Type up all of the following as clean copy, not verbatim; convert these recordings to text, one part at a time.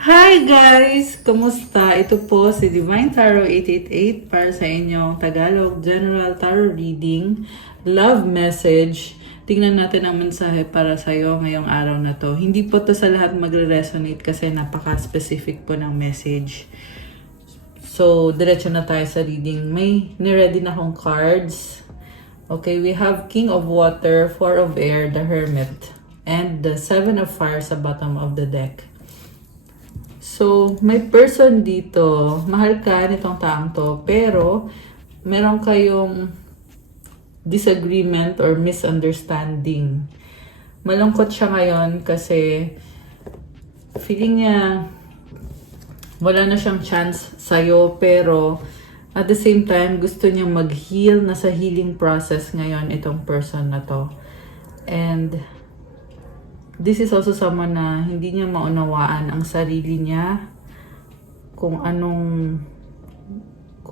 Hi guys! Kumusta? Ito po si Divine Tarot 888 para sa inyong Tagalog General Tarot Reading Love Message. Tingnan natin ang mensahe para sa iyo ngayong araw na to. Hindi po to sa lahat magre-resonate kasi napaka-specific po ng message. So, diretso na tayo sa reading. May niready na akong cards. Okay, we have King of Water, Four of Air, the Hermit, and the Seven of Fire sa bottom of the deck. So, may person dito, mahal ka nitong taong to, pero meron kayong disagreement or misunderstanding. Malungkot siya ngayon kasi feeling niya wala na siyang chance sa'yo, pero at the same time, gusto niya mag-heal, nasa healing process ngayon itong person na to. And this is also someone na hindi niya maunawaan ang sarili niya, kung anong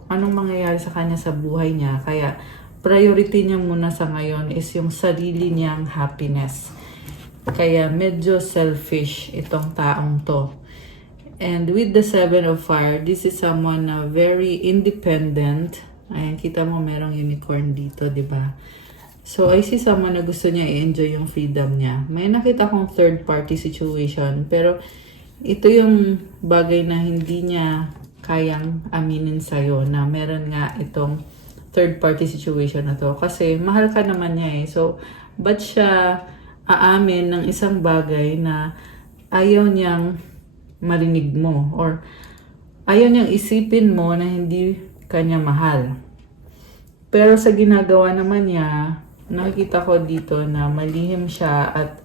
mangyayari sa kanya sa buhay niya. Kaya priority niya muna sa ngayon is yung sarili niyang happiness. Kaya medyo selfish itong taong to. And with the Seven of Fire, this is someone na very independent. Ayan, kita mo merong unicorn dito, di ba? So, I see someone na gusto niya i-enjoy yung freedom niya. May nakita kong third party situation, pero ito yung bagay na hindi niya kayang aminin sa'yo na meron nga itong third party situation na to. Kasi mahal ka naman niya eh. So, ba't siya aamin ng isang bagay na ayaw niyang marinig mo? Or ayaw niyang isipin mo na hindi kanya mahal. Pero sa ginagawa naman niya, nakikita ko dito na malihim siya at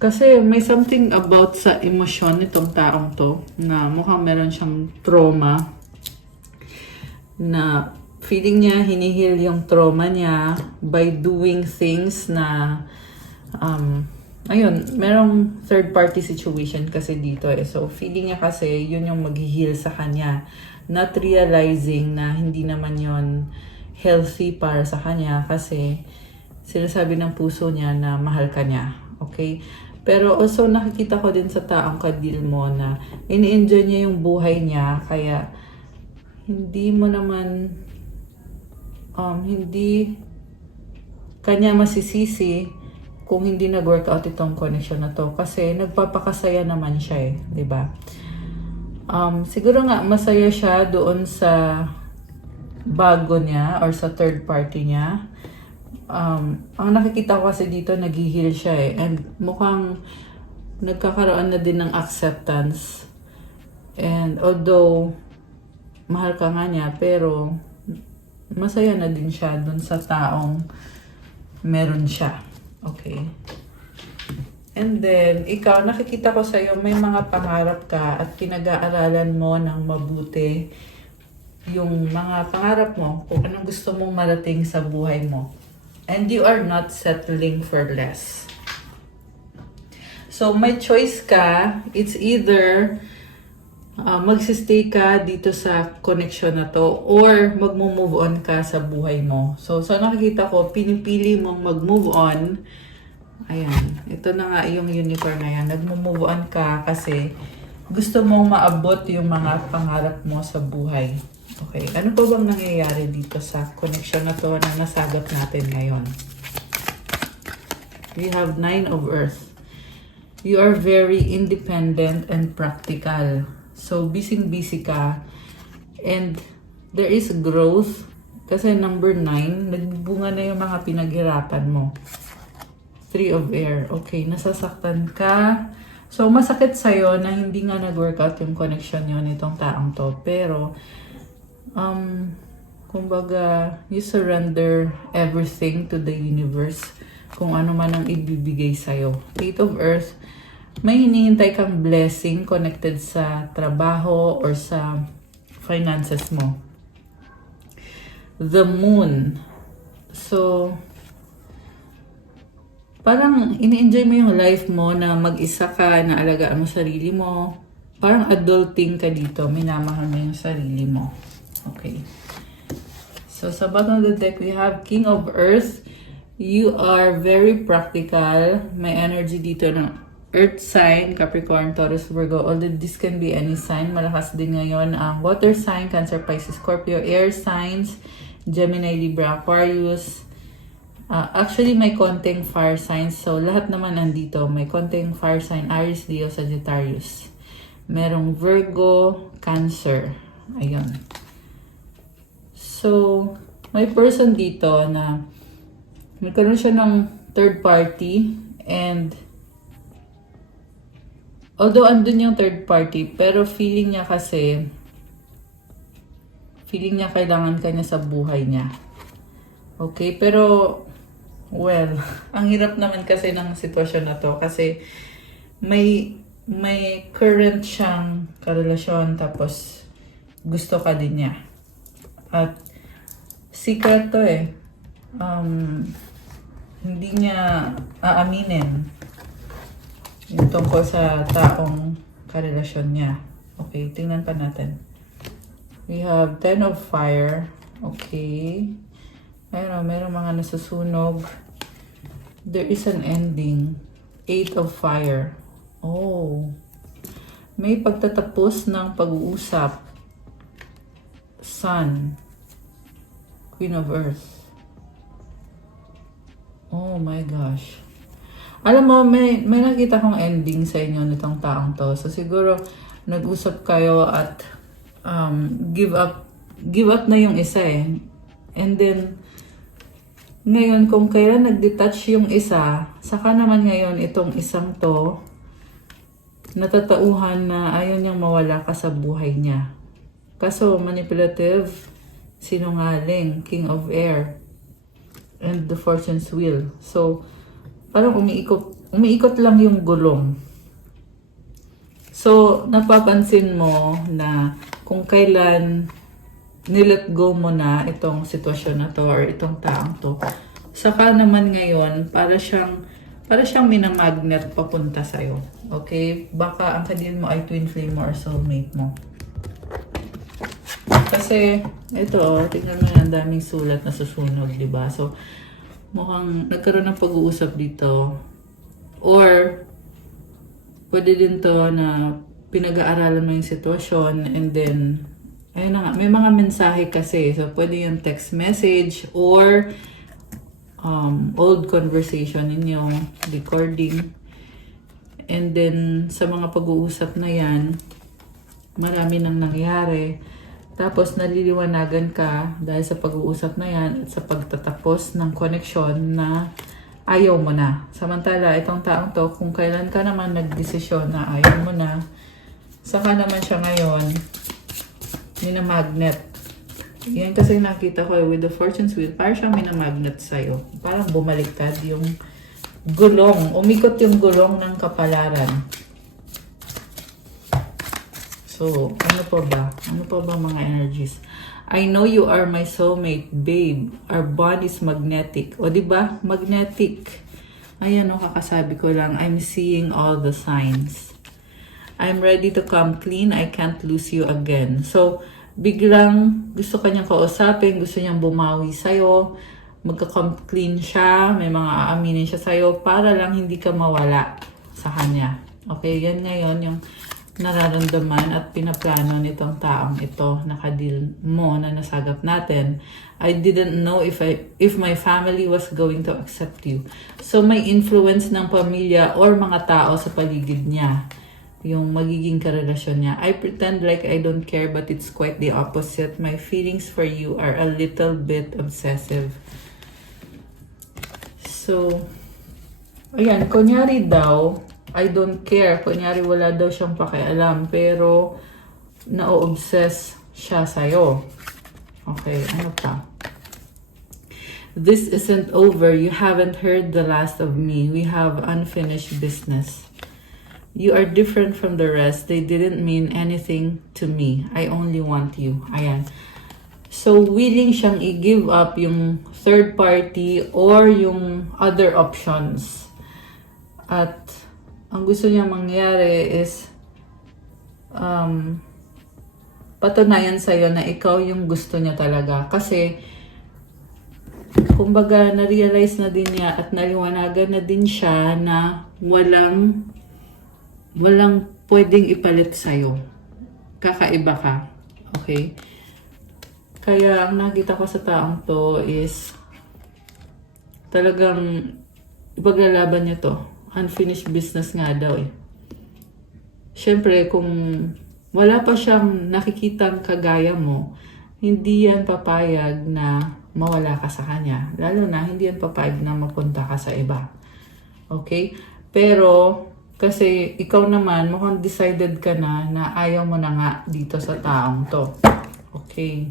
kasi may something about sa emosyon nitong taong to na mukhang meron siyang trauma na feeling niya hinihil yung trauma niya by doing things na ayun, merong third party situation kasi dito eh. So feeling niya kasi yun yung mag-heal sa kanya, not realizing na hindi naman yun healthy para sa kanya kasi sinasabi ng puso niya na mahal ka niya. Okay? Pero also nakikita ko din sa taong kadil mo na ini-enjoy niya yung buhay niya, kaya hindi mo naman hindi kanya masisisi kung hindi nag-workout itong connection na to kasi nagpapakasaya naman siya eh, 'di ba? Siguro nga masaya siya doon sa bago niya or sa third party niya. Ang nakikita ko kasi dito, nag-heal siya eh. And mukhang nagkakaroon na din ng acceptance. And although mahal ka nga niya, pero masaya na din siya dun sa taong meron siya. Okay? And then, ikaw, nakikita ko sa'yo, may mga pangarap ka at pinag-aaralan mo ng mabuti yung mga pangarap mo, kung anong gusto mong marating sa buhay mo. And you are not settling for less. So, may choice ka. It's either magsistay ka dito sa connection na to or magmo-move on ka sa buhay mo. So nakikita ko, pinipili mong mag-move on. Ayan, ito na nga yung unicorn na yan. Nagmo-move on ka kasi gusto mong maabot yung mga pangarap mo sa buhay. Okay, ano pa bang nangyayari dito sa connection na to na nasagap natin ngayon? We have Nine of Earth. You are very independent and practical. So, busy-busy ka. And there is growth. Kasi number 9, nagbunga na yung mga pinaghirapan mo. Three of Air. Okay, nasasaktan ka. So, masakit sa'yo na hindi nga nag-workout yung connection yun nitong taong to. Pero, kumbaga, you surrender everything to the universe kung ano man ang ibibigay sa'yo. Eight of Earth, may hinihintay kang blessing connected sa trabaho or sa finances mo. The Moon. So, parang ini-enjoy mo yung life mo na mag-isa ka, na alagaan mo sarili mo. Parang adulting ka dito, minamahal mo yung sarili mo. Okay. So, sa bottom of the deck, we have King of Earth. You are very practical. May energy dito na Earth sign, Capricorn, Taurus, Virgo, although this can be any sign, malakas din ngayon ang water sign, Cancer, Pisces, Scorpio, air signs, Gemini, Libra, Aquarius. Actually, may konting fire signs. So, lahat naman nandito. May konting fire sign, Aries, Leo, Sagittarius. Merong Virgo, Cancer. Ayun. So, may person dito na nagkaroon siya ng third party and although andun yung third party, pero feeling niya kailangan ka niya sa buhay niya. Okay, pero well, ang hirap naman kasi ng sitwasyon na to kasi may current siyang karelasyon tapos gusto ka din niya. At secret to eh. Hindi niya aaminin yung tungkol sa taong karelasyon niya. Okay, tingnan pa natin. We have 10 of fire. Okay. Meron mga nasusunog. There is an ending. 8 of fire. Oh. May pagtatapos ng pag-uusap. Sun. Queen of Earth. Oh my gosh. Alam mo, may nakita kong ending sa inyo nitong taong to. So siguro, nag-usap kayo at give up na yung isa eh. And then, ngayon, kung kailan nag-detach yung isa, saka naman ngayon itong isang to, natatauhan na ayaw niyang mawala ka sa buhay niya. Kaso, manipulative, sinungaling, King of Air, and the Fortune's Wheel. So, parang umiikot lang yung gulong. So, napapansin mo na kung kailan nilet go mo na itong sitwasyon na to or itong taong to, saka naman ngayon, para siyang minamagnet papunta sa'yo. Okay? Baka ang kanil mo ay twin flame mo or soulmate mo. Kasi, ito, tingnan mo yan, daming sulat na susunog, diba? So, mukhang nagkaroon ng pag-uusap dito. Or, pwede din to na pinag-aaralan mo yung sitwasyon and then, ayun na nga, may mga mensahe kasi. So, pwede yung text message or old conversation ninyo, recording. And then, sa mga pag-uusap na yan, marami nang nangyari. Tapos, naliliwanagan ka dahil sa pag-uusap na yan at sa pagtatapos ng koneksyon na ayaw mo na. Samantala, itong taong to, kung kailan ka naman nagdesisyon na ayaw mo na, saka naman siya ngayon, minamagnet. Yan kasi nakita ko with the Fortune's Wheel, parang siyang minamagnet sa'yo. Parang bumaliktad yung gulong. Umikot yung gulong ng kapalaran. So, ano pa ba? Ano pa ba mga energies? I know you are my soulmate, babe. Our bond is magnetic. O, diba? Magnetic. Ayan, o, kakasabi ko lang. I'm seeing all the signs. I'm ready to come clean. I can't lose you again. So, biglang gusto kanyang kausapin, gusto niyang bumawi sa'yo, magka-come clean siya, may mga aaminin siya sa'yo para lang hindi ka mawala sa kanya. Okay, yan ngayon yung nararamdaman at pinaplano nitong taong ito, nakadil mo na nasagap natin. I didn't know if my family was going to accept you. So may influence ng pamilya or mga tao sa paligid niya, yung magiging karelasyon niya. I pretend like I don't care, but it's quite the opposite. My feelings for you are a little bit obsessive. So, ayan, kunyari daw, I don't care. Kunyari wala daw siyang pakialam, pero na-obsess siya sa'yo. Okay, ano pa? This isn't over. You haven't heard the last of me. We have unfinished business. You are different from the rest. They didn't mean anything to me. I only want you. Ayan. So, willing siyang i-give up yung third party or yung other options. At ang gusto niya mangyari is patunayan sa'yo na ikaw yung gusto niya talaga. Kasi, kumbaga, na-realize na din niya at naliwanagan na din siya na walang walang pwedeng ipalit sa'yo. Kakaiba ka. Okay? Kaya ang nakita ko sa taong to is talagang ipaglalaban niya to. Unfinished business nga daw eh. Siyempre, kung wala pa siyang nakikitang kagaya mo, hindi yan papayag na mawala ka sa kanya. Lalo na, hindi yan papayag na mapunta ka sa iba. Okay? Pero, kasi ikaw naman, mukhang decided ka na ayaw mo na nga dito sa taong to. Okay?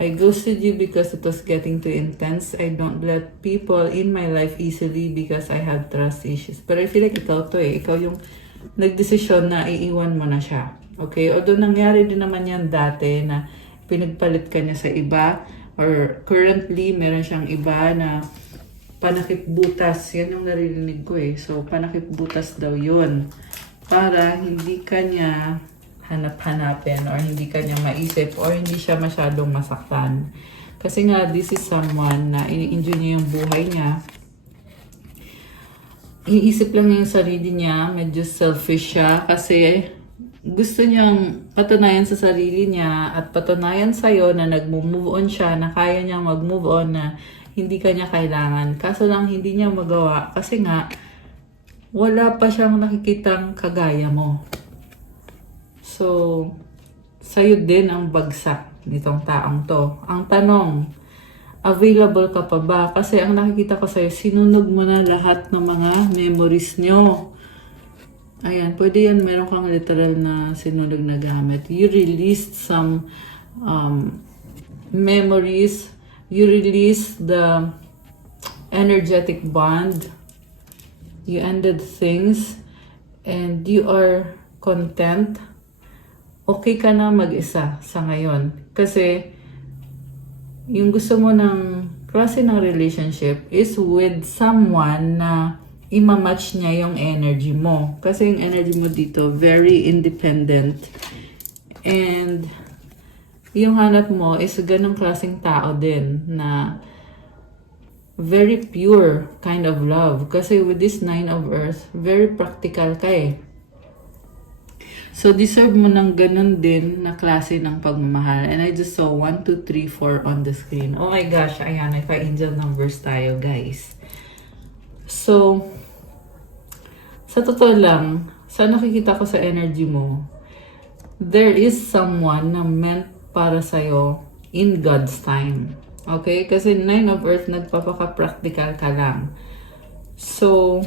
I ghosted you because it was getting too intense. I don't let people in my life easily because I have trust issues. Pero I feel like ikaw to eh. Ikaw yung nagdesisyon na iiwan mo na siya. Okay? Although nangyari din naman yan dati na pinagpalit ka niya sa iba or currently meron siyang iba na panakip butas. Yan yung naririnig ko eh. So, panakip butas daw yun. Para hindi ka niya hanap-hanapin or hindi ka niya maisip or hindi siya masyadong masaktan. Kasi nga, this is someone na ini-enjoy niya yung buhay niya. Iniisip lang niya yung sarili niya. Medyo selfish siya kasi gusto niyang patunayan sa sarili niya at patunayan sa'yo na nag-move on siya, na kaya niyang mag-move on, na hindi ka niya kailangan. Kaso lang hindi niya magawa kasi nga wala pa siyang nakikitang kagaya mo. So, sa'yo din ang bagsak nitong taong to. Ang tanong, available ka pa ba? Kasi ang nakikita ko sa'yo, sinunog mo na lahat ng mga memories nyo. Ayan, pwede yan, meron kang literal na sinunog na gamit. You released some memories. You released the energetic bond. You ended things. And you are content. Okay ka na mag-isa sa ngayon. Kasi, yung gusto mo ng klase ng relationship is with someone na ima-match niya yung energy mo. Kasi yung energy mo dito, very independent. And, yung hanap mo is ganong klaseng tao din na very pure kind of love. Kasi with this 9 of Earth, very practical ka eh. So, deserve mo ng ganun din na klase ng pagmamahal. And I just saw 1, 2, 3, 4 on the screen. Oh my gosh, ayan, nagpa-angel numbers tayo, guys. So, sa totoo lang, sa nakikita ko sa energy mo, there is someone na meant para sa'yo in God's time. Okay? Kasi 9 of Earth, nagpapaka-practical ka lang. So,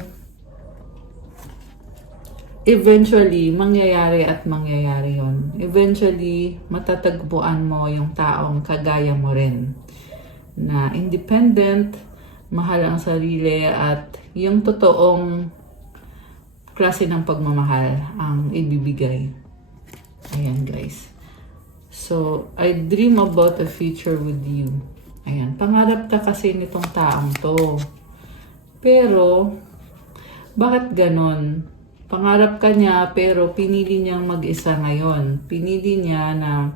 eventually, mangyayari at mangyayari yon. Eventually, matatagpuan mo yung taong kagaya mo rin. Na independent, mahal ang sarili, at yung totoong klase ng pagmamahal ang ibibigay. Ayan, guys. So, I dream about a future with you. Ayan, pangarap ka kasi nitong taong to. Pero, bakit ganon? Pangarap ka niya, pero pinili niyang mag-isa ngayon. Pinili niya na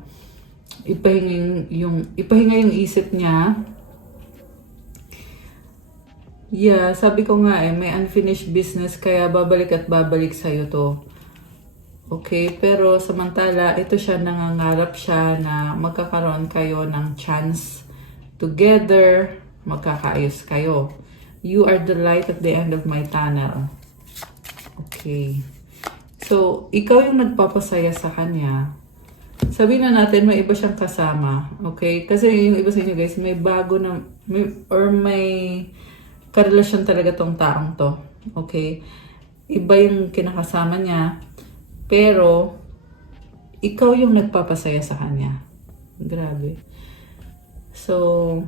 ipahinga yung isip niya. Yeah, sabi ko nga eh, may unfinished business, kaya babalik at babalik sa'yo to. Okay, pero samantala, ito siya, nangangarap siya na magkakaroon kayo ng chance together, magkakaayos kayo. You are the light at the end of my tunnel. Okay. So, ikaw yung nagpapasaya sa kanya. Sabihin na natin, may iba siyang kasama. Okay? Kasi yung iba sa inyo guys, may bago na, may karelasyon talaga tong taong to. Okay? Iba yung kinakasama niya. Pero, ikaw yung nagpapasaya sa kanya. Grabe. So,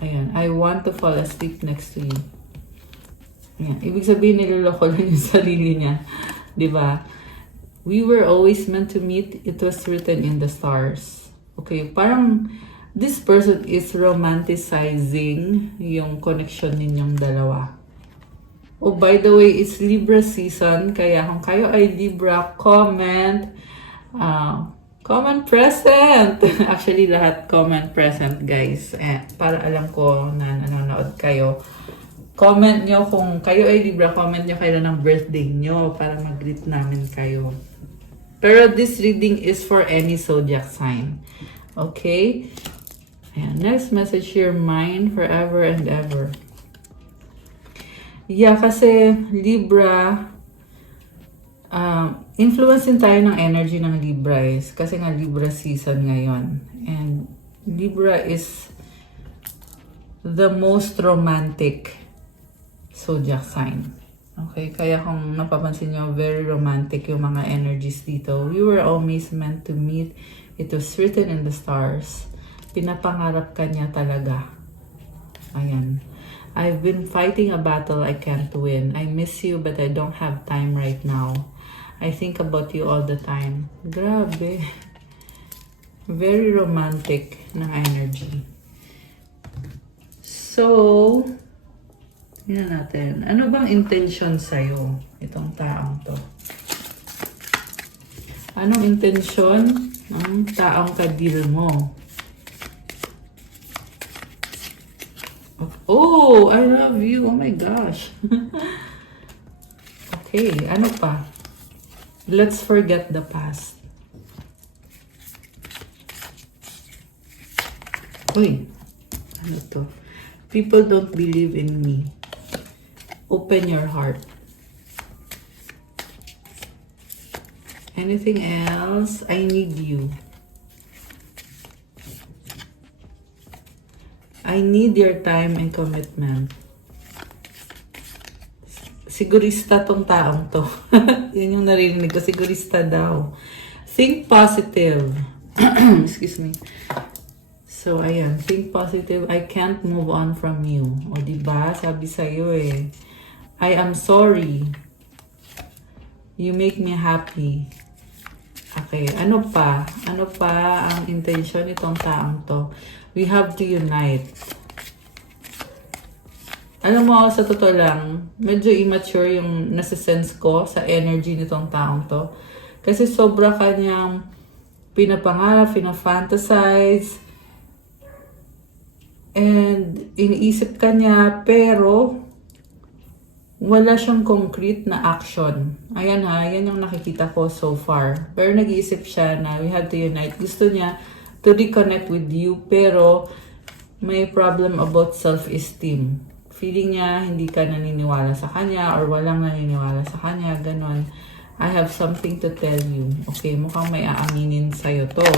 ayan. I want to fall asleep next to you. Ayan. Ibig sabihin, niloloko lang yung sarili niya. Diba? We were always meant to meet. It was written in the stars. Okay, parang this person is romanticizing yung connection ninyong dalawa. Oh, by the way, it's Libra season. Kaya kung kayo ay Libra, comment present. Actually, lahat comment present, guys. Para alam ko na nanonood kayo. Comment nyo kung kayo ay Libra, comment nyo kailan ang birthday nyo para mag-greet namin kayo. Pero this reading is for any zodiac sign. Okay? Ayan, next message here, mine forever and ever. Yeah, kasi Libra, influence din tayo ng energy ng Libra is. Kasi nga Libra season ngayon. And Libra is the most romantic zodiac sign. Okay, kaya kung napapansin nyo, very romantic yung mga energies dito. We were always meant to meet. It was written in the stars. Pinapangarap ka niya talaga. Ayan. I've been fighting a battle I can't win. I miss you but I don't have time right now. I think about you all the time. Grabe. Very romantic na energy. So, tingnan natin. Ano bang intention sa'yo, itong taong to? Anong intention ng taong kadil mo? Oh, I love you. Oh my gosh. Okay, ano pa? Let's forget the past. Uy, ano to? People don't believe in me. Open your heart. Anything else? I need you. I need your time and commitment. Sigurista tong taong to. Yun yung narinig ko. Sigurista daw. Think positive. Excuse me. So, ayan. Think positive. I can't move on from you. O, diba? Sabi sa'yo eh. I am sorry. You make me happy. Okay. Ano pa? Ano pa ang intention nitong taong to? We have to unite. Alam mo, sa totoo lang, medyo immature yung nasa-sense ko sa energy nitong taong to. Kasi sobra kanyang pinapangarap, pinafantasize, and iniisip ka niya, pero wala siyang concrete na action. Ayan ha, yan yung nakikita ko so far. Pero nag-iisip siya na we have to unite. Gusto niya to reconnect with you, pero may problem about self-esteem. Feeling niya hindi ka naniniwala sa kanya or walang naniniwala sa kanya, ganon. I have something to tell you. Okay, mukhang may aaminin sa'yo to.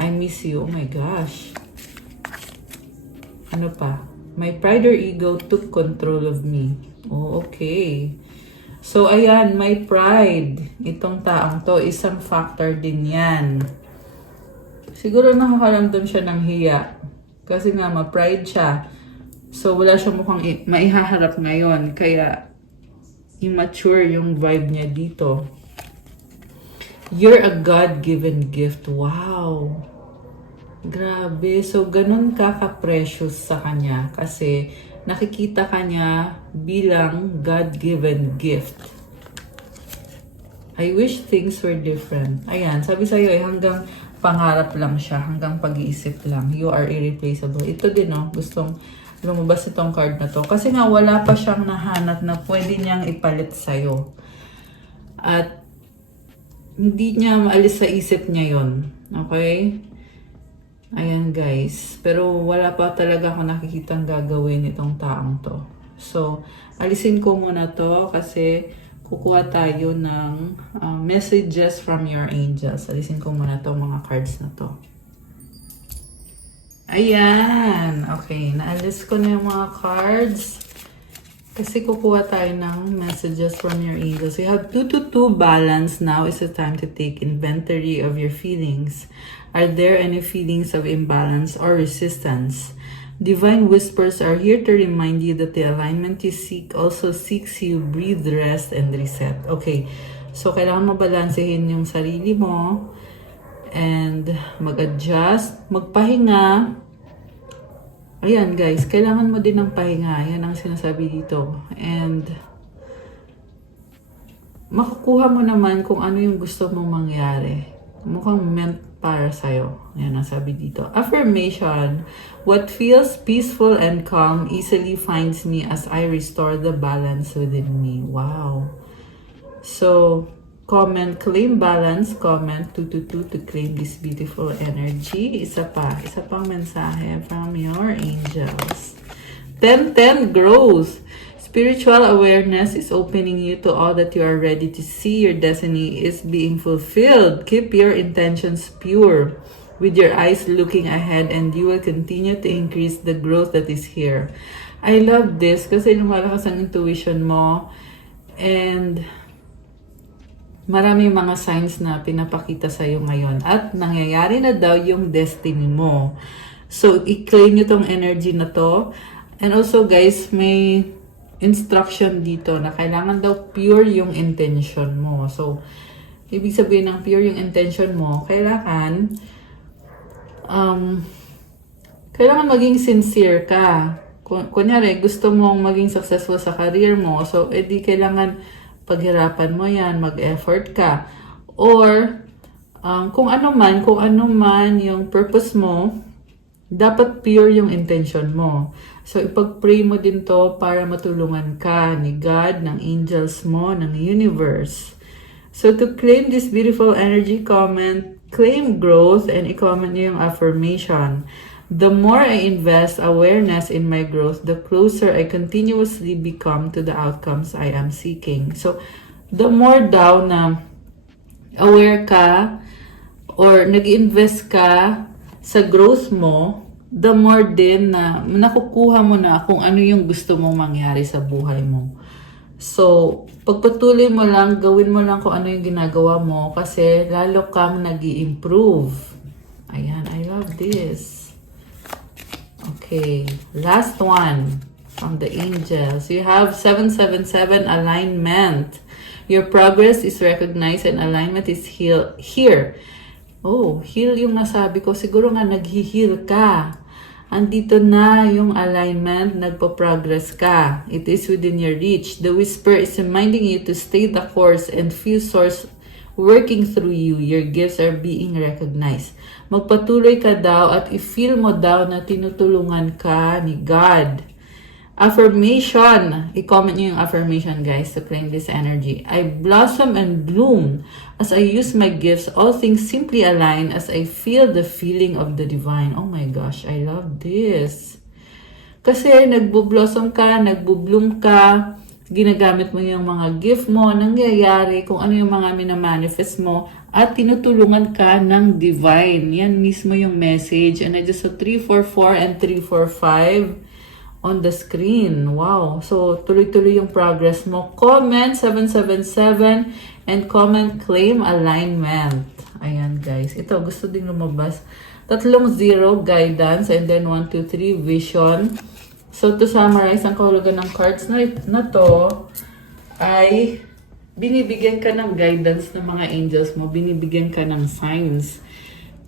I miss you. Oh my gosh. Ano pa? My pride or ego took control of me. Oh, okay. So, ayan, my pride. Itong taong to, isang factor din yan. Siguro nakakaramdam siya ng hiya. Kasi nga, ma-pride siya. So, wala siyang mukhang maihaharap ngayon. Kaya, immature yung vibe niya dito. You're a God-given gift. Wow! Grabe. So, ganun ka-precious sa kanya. Kasi, nakikita ka niya bilang God-given gift. I wish things were different. Ayan, sabi sa'yo hanggang pangarap lang siya, hanggang pag-iisip lang. You are irreplaceable. Ito din, gustong lumabas itong card na to. Kasi nga, wala pa siyang nahanap na pwede niyang ipalit sa'yo. At, hindi niya maalis sa isip niya yon. Okay? Ayan, guys. Pero, wala pa talaga ako nakikitang gagawin itong taong to. So, alisin ko muna to kasi kukuha tayo ng messages from your angels. Alisin ko muna to mga cards na to. Ayan. Okay. Naalis ko na yung mga cards. Kasi kukuha tayo ng messages from your angels. You have 2-2 balance. Now is the time to take inventory of your feelings. Are there any feelings of imbalance or resistance? Divine whispers are here to remind you that the alignment you seek also seeks you breathe, rest, and reset. Okay, so kailangan mo balansehin yung sarili mo and mag-adjust, magpahinga. Ayan guys, kailangan mo din ng pahinga. Yan ang sinasabi dito. And makukuha mo naman kung ano yung gusto mong mangyari. Mukhang para sa'yo. Yan ang sabi dito. Affirmation. What feels peaceful and calm easily finds me as I restore the balance within me. Wow. So, comment, claim balance. Comment 222 to claim this beautiful energy. Isa pang mensahe from your angels. 10-10 growth. Spiritual awareness is opening you to all that you are ready to see. Your destiny is being fulfilled. Keep your intentions pure with your eyes looking ahead and you will continue to increase the growth that is here. I love this kasi lumalakas ang intuition mo and marami mga signs na pinapakita sa iyo ngayon at nangyayari na daw yung destiny mo. So, i-claim nyo tong energy na to. And also guys, may instruction dito na kailangan daw pure yung intention mo. So, ibig sabihin ng pure yung intention mo, kailangan maging sincere ka. Kunyari, gusto mong maging successful sa career mo, so edi kailangan paghirapan mo yan, mag-effort ka. Or, kung ano man yung purpose mo, dapat pure yung intention mo. So, ipag-pray mo din to para matulungan ka ni God, ng angels mo, ng universe. So, to claim this beautiful energy, comment, claim growth, and i-comment nyo yung affirmation. The more I invest awareness in my growth, the closer I continuously become to the outcomes I am seeking. So, the more daw na aware ka or nag-invest ka sa growth mo, the more din na nakukuha mo na kung ano yung gusto mong mangyari sa buhay mo. So, pagpatuloy mo lang, gawin mo lang kung ano yung ginagawa mo kasi lalo kang nag-i-improve. Ayan, I love this. Okay, last one from the angels. You have 777 alignment. Your progress is recognized and alignment is here. Oh, heal yung nasabi ko. Siguro nga nag-heal ka. Andito na yung alignment, nagpo-progress ka. It is within your reach. The whisper is reminding you to stay the course and feel source working through you. Your gifts are being recognized. Magpatuloy ka daw at i-feel mo daw na tinutulungan ka ni God. Affirmation. I-comment nyo yung affirmation, guys, to claim this energy. I blossom and bloom as I use my gifts. All things simply align as I feel the feeling of the divine. Oh my gosh, I love this. Kasi nagbo-blossom ka, nagbo-bloom ka, ginagamit mo yung mga gift mo, nangyayari, kung ano yung mga minamanifest mo, at tinutulungan ka ng divine. Yan mismo yung message. And I just saw 344 and 345 on the screen. Wow. So, tuloy-tuloy yung progress mo. Comment 777 and comment claim alignment. Ayan, guys. Ito, gusto din lumabas. 3 0, guidance, and then 1, 2, 3, vision. So, to summarize, ang kahulugan ng cards na to ay binibigyan ka ng guidance ng mga angels mo. Binibigyan ka ng signs.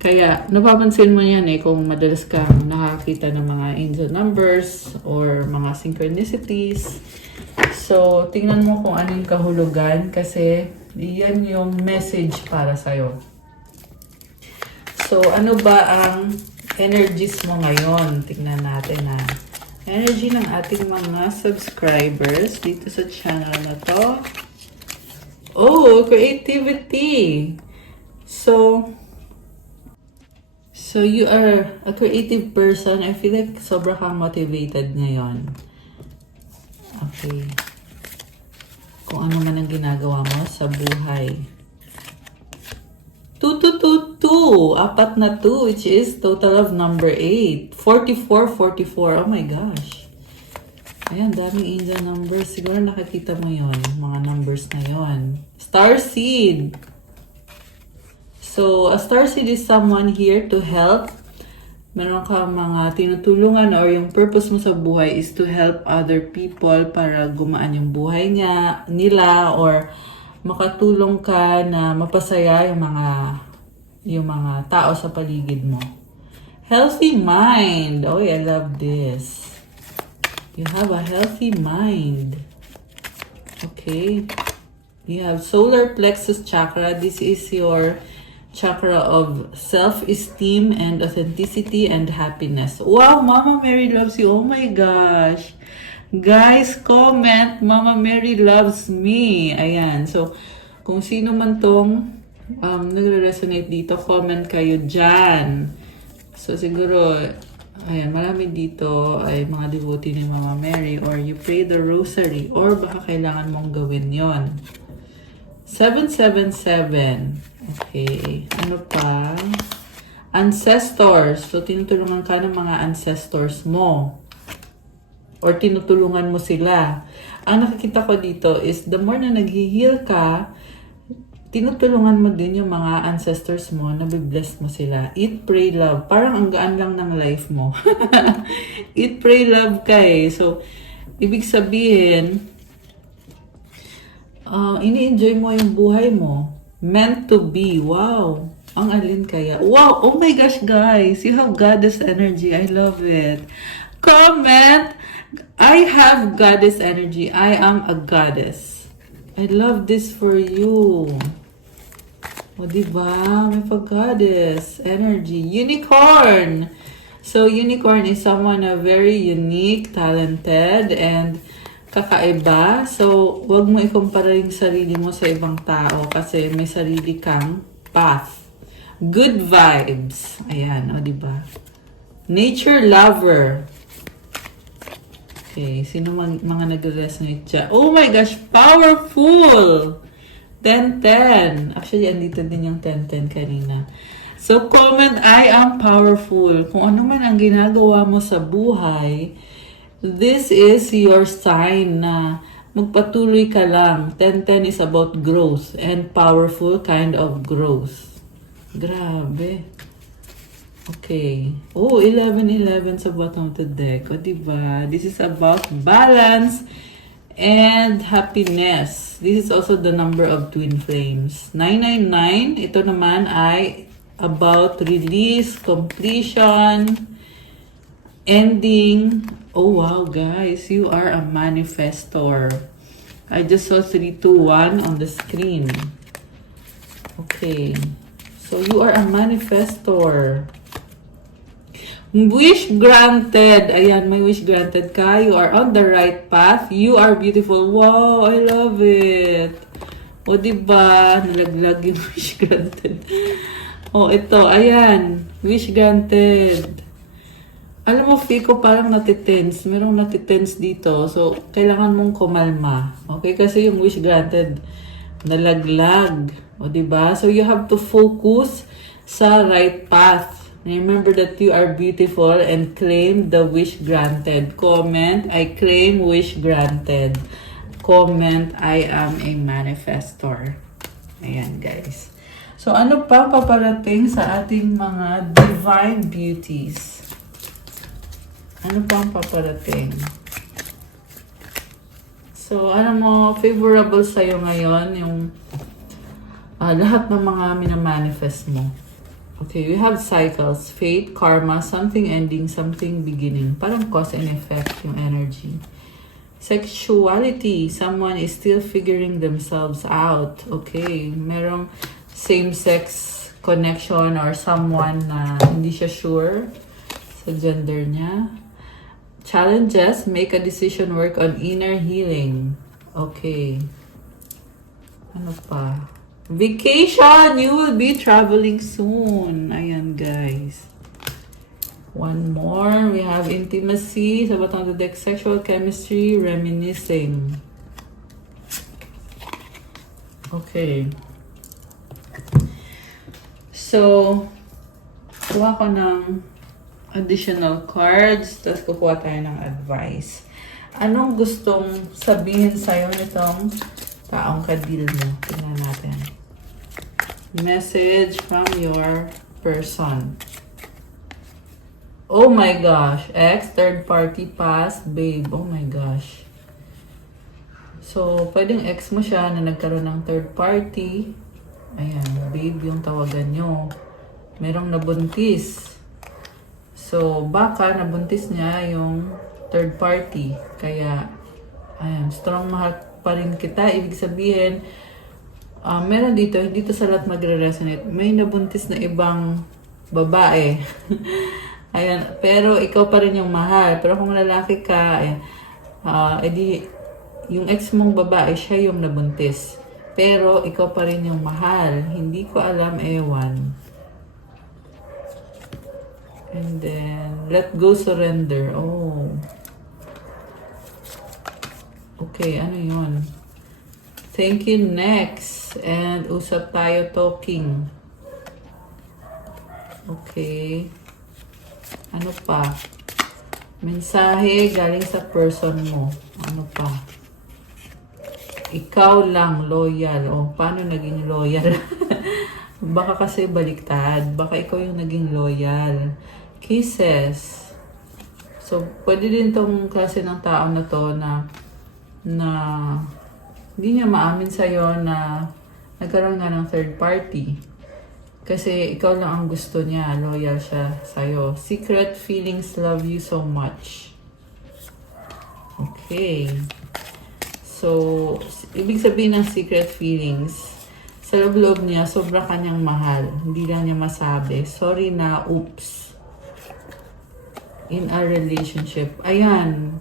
Kaya, napapansin mo yan kung madalas kang nakakita ng mga angel numbers or mga synchronicities. So, tingnan mo kung ano yung kahulugan kasi yan yung message para sa'yo. So, ano ba ang energies mo ngayon? Tingnan natin na. Energy ng ating mga subscribers dito sa channel na to. Oh, creativity! So you are a creative person. I feel like sobra kang motivated ngayon. Okay. Kung ano man ang ginagawa mo sa buhay. 2, 2, 2, 2. Apat na 2, which is total of number 8. 44, 44. Oh my gosh. Ayan, daming angel numbers. Siguro nakikita mo yon, mga numbers na yon. Starseed. So, a starseed is someone here to help. Meron kang mga tinutulungan or yung purpose mo sa buhay is to help other people para gumaan yung buhay nila or makatulong ka na mapasaya yung mga tao sa paligid mo. Healthy mind. Oh, I love this. You have a healthy mind. Okay. You have solar plexus chakra. This is your chakra of self-esteem and authenticity and happiness. Wow, Mama Mary loves you. Oh my gosh. Guys, comment, Mama Mary loves me. Ayan. So, kung sino man tong nagre-resonate dito, comment kayo dyan. So, siguro, ayan, marami dito ay mga devotee ni Mama Mary, or you pray the rosary, or baka kailangan mong gawin yon. 777. Okay. Ano pa? Ancestors. So, tinutulungan ka ng mga ancestors mo. Or tinutulungan mo sila. Ang nakikita ko dito is the more na nag-heal ka, tinutulungan mo din yung mga ancestors mo, nabibless mo sila. Eat, pray, love. Parang ang gaan lang ng life mo. Eat, pray, love ka eh. So, ibig sabihin, ini-enjoy mo yung buhay mo. Meant to be. Wow. Ang alin kaya. Wow. Oh my gosh, guys. You have goddess energy. I love it. Comment. I have goddess energy. I am a goddess. I love this for you. O, diba? May pag-goddess energy. Unicorn. So, unicorn is someone very unique, talented, and kakaiba. So, wag mo ikumpara yung sarili mo sa ibang tao kasi may sarili kang path. Good vibes. Ayan, o diba? Nature lover. Okay, sino mga nag-resonate dyan? Oh my gosh, powerful! 10-10. Actually, andito din yung 10-10 kanina. So, comment, I am powerful. Kung ano man ang ginagawa mo sa buhay, this is your sign na magpatuloy ka lang. 10-10 is about growth and powerful kind of growth. Grabe. Okay. Oh, 11-11 sa bottom of the deck. O, diba? This is about balance and happiness. This is also the number of twin flames. 999, ito naman ay about release, completion, ending. Oh, wow, guys. You are a manifestor. I just saw 321 on the screen. Okay. So, you are a manifestor. Wish granted. Ayan, may wish granted ka. You are on the right path. You are beautiful. Wow, I love it. O, diba? Nalaglag yung wish granted. O, ito. Ayan. Wish granted. Alam mo, feel ko parang natitense. Merong natitense dito. So, kailangan mong kumalma. Okay? Kasi yung wish granted, nalaglag. O, diba? So, you have to focus sa right path. Remember that you are beautiful and claim the wish granted. Comment, I claim wish granted. Comment, I am a manifestor. Ayan, guys. So, ano pa paparating sa ating mga divine beauties? Ano pa ang paparating? So, alam mo, favorable sa'yo ngayon yung lahat ng mga minamanifest mo. Okay, we have cycles, fate, karma, something ending, something beginning. Parang cause and effect yung energy. Sexuality, someone is still figuring themselves out. Okay, merong same-sex connection or someone na hindi siya sure sa gender niya. Challenges, make a decision, work on inner healing. Okay. Ano pa? Vacation! You will be traveling soon. Ayan, guys. One more. We have intimacy. Sa bottom of the deck, sexual chemistry, reminiscing. Okay. So, kuha ko ng additional cards. Tapos kukuha tayo ng advice. Anong gustong sabihin sa'yo nitong taong kadil mo? Tingnan natin. Message from your person. Oh my gosh. Ex, third party, past, babe. Oh my gosh. So, pwedeng ex mo siya na nagkaroon ng third party. Ayan, babe yung tawagan nyo. Merong nabuntis. So, baka nabuntis niya yung third party. Kaya, ayan, strong mahal pa rin kita. Ibig sabihin, Meron dito sa lahat magre-resonate. May nabuntis na ibang babae. Ayan, pero ikaw pa rin yung mahal. Pero kung lalaki ka, ayan, edi, yung ex mong babae, siya yung nabuntis. Pero ikaw pa rin yung mahal. Hindi ko alam, ewan. And then, let go, surrender. Oh. Okay, ano yun? Thank you, next. And usap tayo talking. Okay. Ano pa? Mensahe galing sa person mo. Ano pa? Ikaw lang, loyal. O, paano naging loyal? Baka kasi baliktad. Baka ikaw yung naging loyal. Kisses. So, pwede din tong klase ng tao na to na hindi niya maamin sa'yo na nagkaroon nga ng third party. Kasi ikaw lang ang gusto niya, loyal siya sa'yo. Secret feelings, love you so much. Okay. So, ibig sabihin ng secret feelings, sa loob-loob niya, sobrang kanyang mahal. Hindi lang niya masabi. Sorry na, oops. In a relationship. Ayan.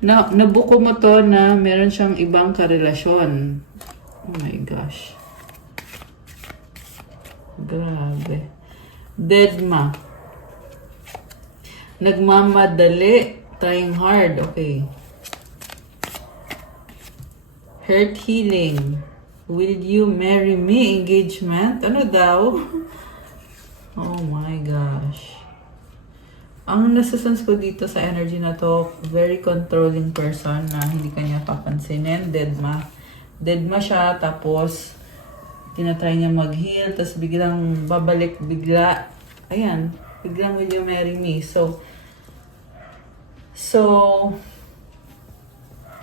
Nabuko mo to na meron siyang ibang karelasyon. Oh my gosh. Grabe. Deadma. Nagmamadali. Trying hard. Okay. Hurt healing. Will you marry me? Engagement? Ano daw? Oh my gosh. Ang nasasense ko dito sa energy na to, very controlling person na hindi kanya papansinin. Deadma siya, tapos tinatry niya mag-heal, tapos biglang babalik bigla. Ayan, biglang will you marry me? So,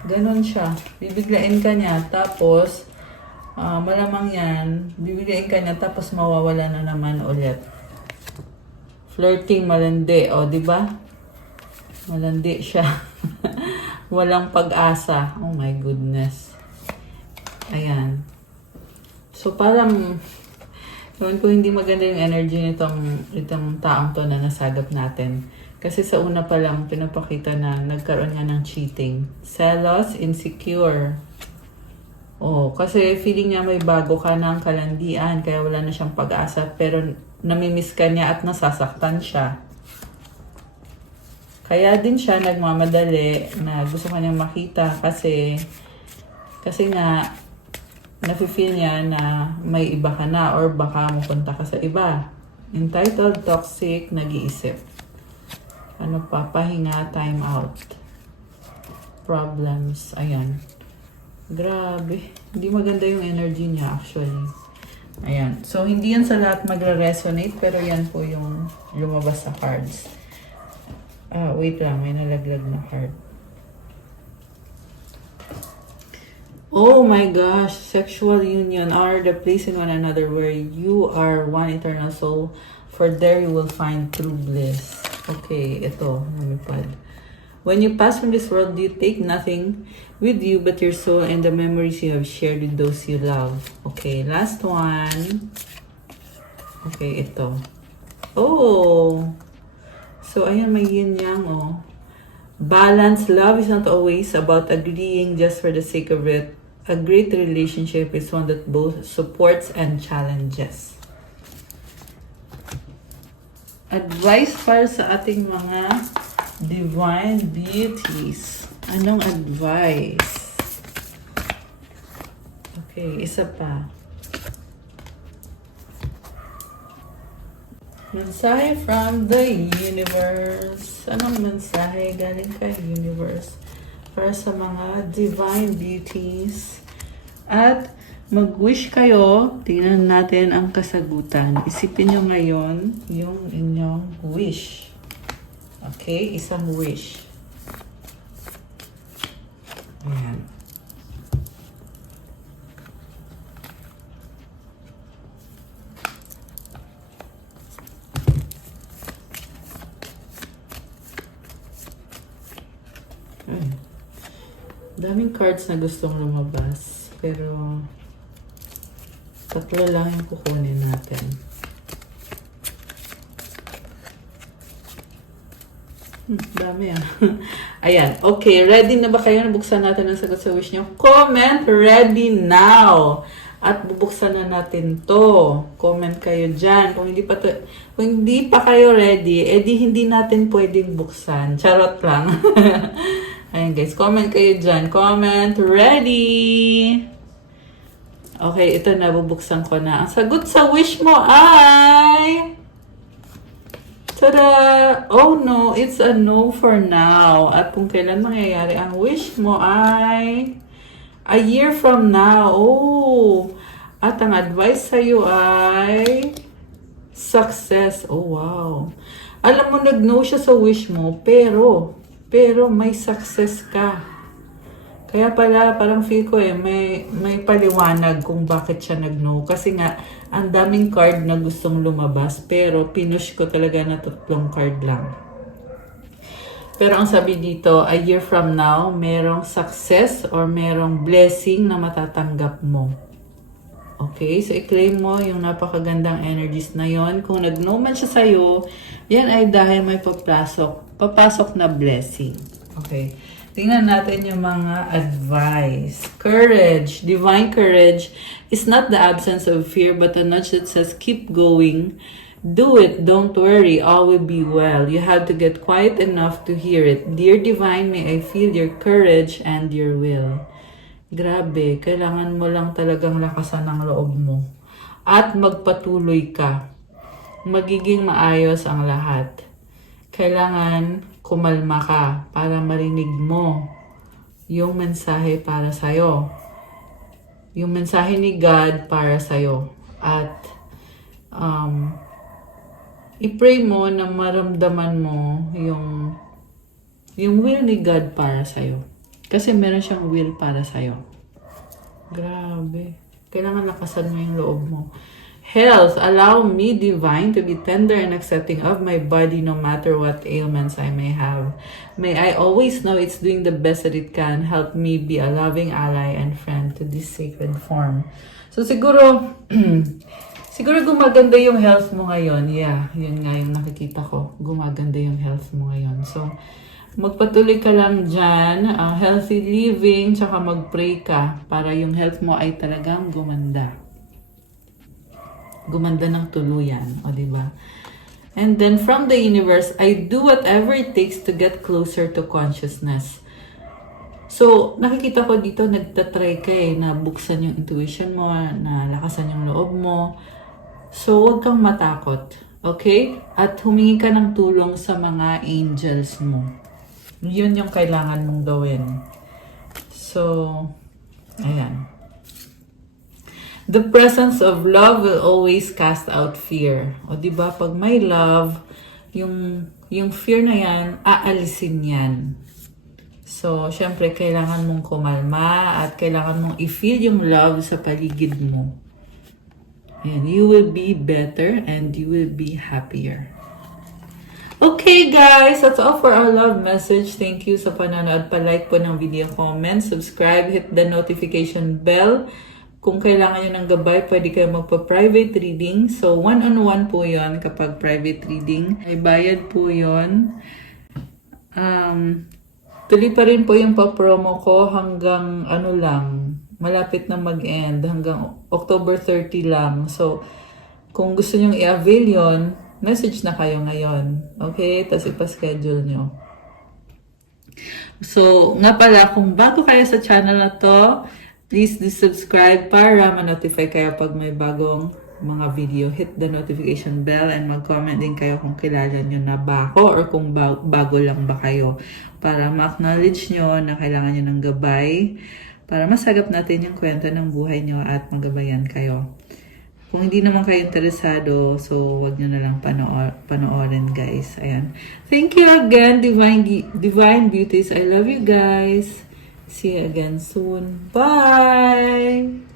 ganun siya. Bibiglain ka niya, tapos malamang yan, bibiglain ka niya, tapos mawawala na naman ulit. Flirting, malandi. O, di ba? Malandi siya. Walang pag-asa. Oh my goodness. Ayan. So, parang, ewan ko hindi maganda yung energy nitong taong to na nasagap natin. Kasi sa una pa lang, pinapakita na nagkaroon nga ng cheating. Selos, insecure. Oh, kasi feeling niya may bago ka ng kalandian, kaya wala na siyang pag-asa, pero namimiss ka niya at nasasaktan siya. Kaya din siya nagmamadali na gusto kanyang makita kasi nga nafe-feel niya na may iba ka na or baka mapunta ka sa iba. Entitled, toxic, nag-iisip. Ano pa? Pahinga, time out. Problems. Ayan. Grabe. Hindi maganda yung energy niya actually. Ayan. So, hindi yan sa lahat magre-resonate, pero yan po yung lumabas sa cards. Wait lang. May nalaglag na card. Oh my gosh. Sexual union are the place in one another where you are one eternal soul. For there you will find true bliss. Okay. Ito. Lumipad. When you pass from this world, you take nothing with you but your soul and the memories you have shared with those you love. Okay, last one. Okay, ito. Oh! So, ayan, may yin-yang, oh. Balance. Love is not always about agreeing just for the sake of it. A great relationship is one that both supports and challenges. Advice para sa ating mga divine beauties. Anong advice? Okay, isa pa. Mensahe from the universe. Anong mensahe galing kay universe para sa mga divine beauties? At mag-wish kayo. Tingnan natin ang kasagutan. Isipin nyo ngayon yung inyong wish. Okay, isang wish. Ayan. Daming cards na gustong lumabas. Pero Tatlo lang yung kukunin natin. Dami ah. Ayan. Okay, ready na ba kayo? Nabuksan natin ang sagot sa wish nyo. Comment ready now. At bubuksan na natin to. Comment kayo dyan. Kung hindi pa kayo ready, edi hindi natin pwedeng buksan. Charot lang. Ayan guys, comment kayo dyan. Comment ready. Okay, ito na. Bubuksan ko na. Ang sagot sa wish mo ay... Tada! Oh no, it's a no for now. At kung kailan mangyayari ang wish mo ay a year from now. Oh! At ang advice sa'yo ay success. Oh wow. Alam mo, nag-no siya sa wish mo, pero may success ka. Kaya pala, parang feel ko may paliwanag kung bakit siya nag-no. Kasi nga, ang daming card na gustong lumabas, pero pinush ko talaga na 3 card lang. Pero ang sabi dito, a year from now, merong success or merong blessing na matatanggap mo. Okay? So, i-claim mo yung napakagandang energies na yon. Kung nag-no man siya sa'yo, yan ay dahil may papasok na blessing. Okay? Tingnan natin yung mga advice. Courage. Divine courage is not the absence of fear, but a nudge that says, keep going. Do it. Don't worry. All will be well. You have to get quiet enough to hear it. Dear Divine, may I feel your courage and your will. Grabe. Kailangan mo lang talagang lakasan ang loob mo. At magpatuloy ka. Magiging maayos ang lahat. Kailangan kumalma ka para marinig mo yung mensahe para sa'yo. Yung mensahe ni God para sa'yo. At i-pray mo na maramdaman mo yung will ni God para sa'yo. Kasi meron siyang will para sa'yo. Grabe. Kailangan lakasan mo yung loob mo. Health, allow me, Divine, to be tender and accepting of my body no matter what ailments I may have. May I always know it's doing the best that it can. Help me be a loving ally and friend to this sacred form. So siguro, siguro gumaganda yung health mo ngayon. Yeah, yun nga yung nakikita ko. Gumaganda yung health mo ngayon. So, magpatuloy ka lang dyan. Healthy living, tsaka mag-pray ka para yung health mo ay talagang gumanda. Gumanda ng tuluyan, o diba? And then from the universe, I do whatever it takes to get closer to consciousness. So, nakikita ko dito, nagtatry ka na buksan yung intuition mo, na lakasan yung loob mo. So, huwag kang matakot, okay? At humingi ka ng tulong sa mga angels mo. Yun yung kailangan mong gawin. So, ayan. The presence of love will always cast out fear. O diba, pag may love, yung fear na yan, aalisin yan. So, syempre, kailangan mong kumalma at kailangan mong i-feel yung love sa paligid mo. And you will be better and you will be happier. Okay guys, that's all for our love message. Thank you sa panonood. Pa-like po ng video, comment, subscribe, hit the notification bell. Kung kailangan nyo ng gabay, pwede kayo magpa-private reading. So, one-on-one po yon kapag private reading. May bayad po yon. Tuloy pa rin po yung pa-promo ko hanggang malapit na mag-end. Hanggang October 30 lang. So, kung gusto nyo i-avail yon, message na kayo ngayon. Okay? Tapos ipa-schedule nyo. So, nga pala, kung bago kayo sa channel na to, please do subscribe para ma-notify kayo pag may bagong mga video. Hit the notification bell and mag-comment din kayo kung kilala nyo na ba ako or kung bago lang ba kayo. Para ma-acknowledge nyo na kailangan nyo ng gabay para masagap natin yung kwento ng buhay nyo at magabayan kayo. Kung hindi naman kayo interesado, so wag nyo na lang panoorin guys. Ayan. Thank you again, Divine Beauties. I love you guys. See you again soon. Bye!